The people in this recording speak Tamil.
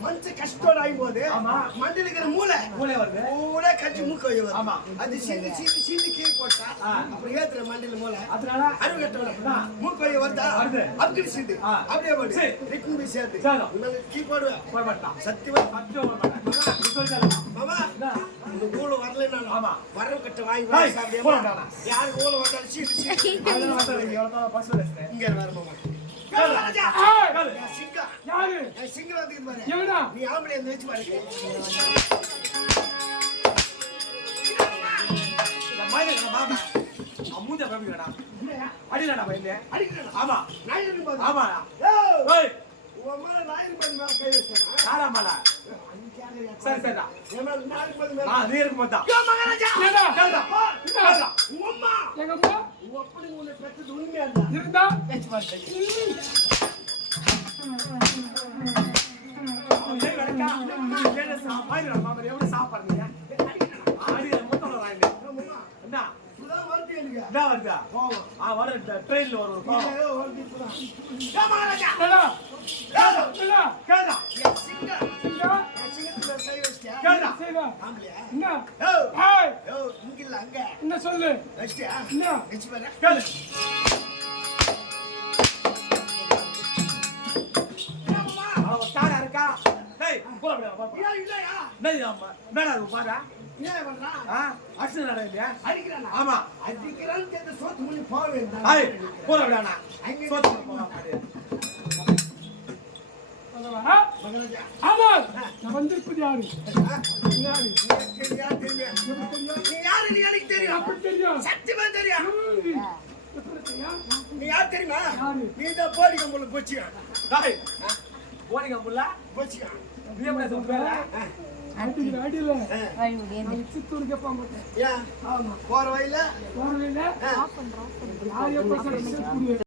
மனுஷ கஷ்டோட ஆகும்போது மண்டில இருக்கிற மூளை மூளை கட்சி மூக்க அது சிந்தி சிந்தி சிந்தி கீழே போட்டா அப்புறம் ஏத்துற மண்டில மூளை அறிவு கட்டவன மூக்க வருதா அப்படி சிந்து அப்படியே போடு ரிட்டன் போய் சேர்த்து கீ போடுவேன் சத்தியமா மாமா இந்த ஊழ வரலன்னா வரவு கட்ட வாங்கி சாப்பிடுமா யாருக்கு ஊழ வந்தாலும் சீட்டு இங்க வர மாமா நீ ஆம்பளை வச்சு பாருங்க அடிக்கடா ஆமா ஆமா கை வச்சா சரி சரிடா நீ இருக்கு பார்த்தா இருந்தா சாப்பாடுங்க ட்ரெயின்ல வரும் என்ன சொல்லு இருக்கா ஆமா வந்திருப்பது யாரு தெரியும் சத்தியமா தெரியும் நீ யார் தெரியுமா நீ தான் போலி கம்புல போச்சு போலி கம்புல போச்சு சித்தூருக்கு போற வயல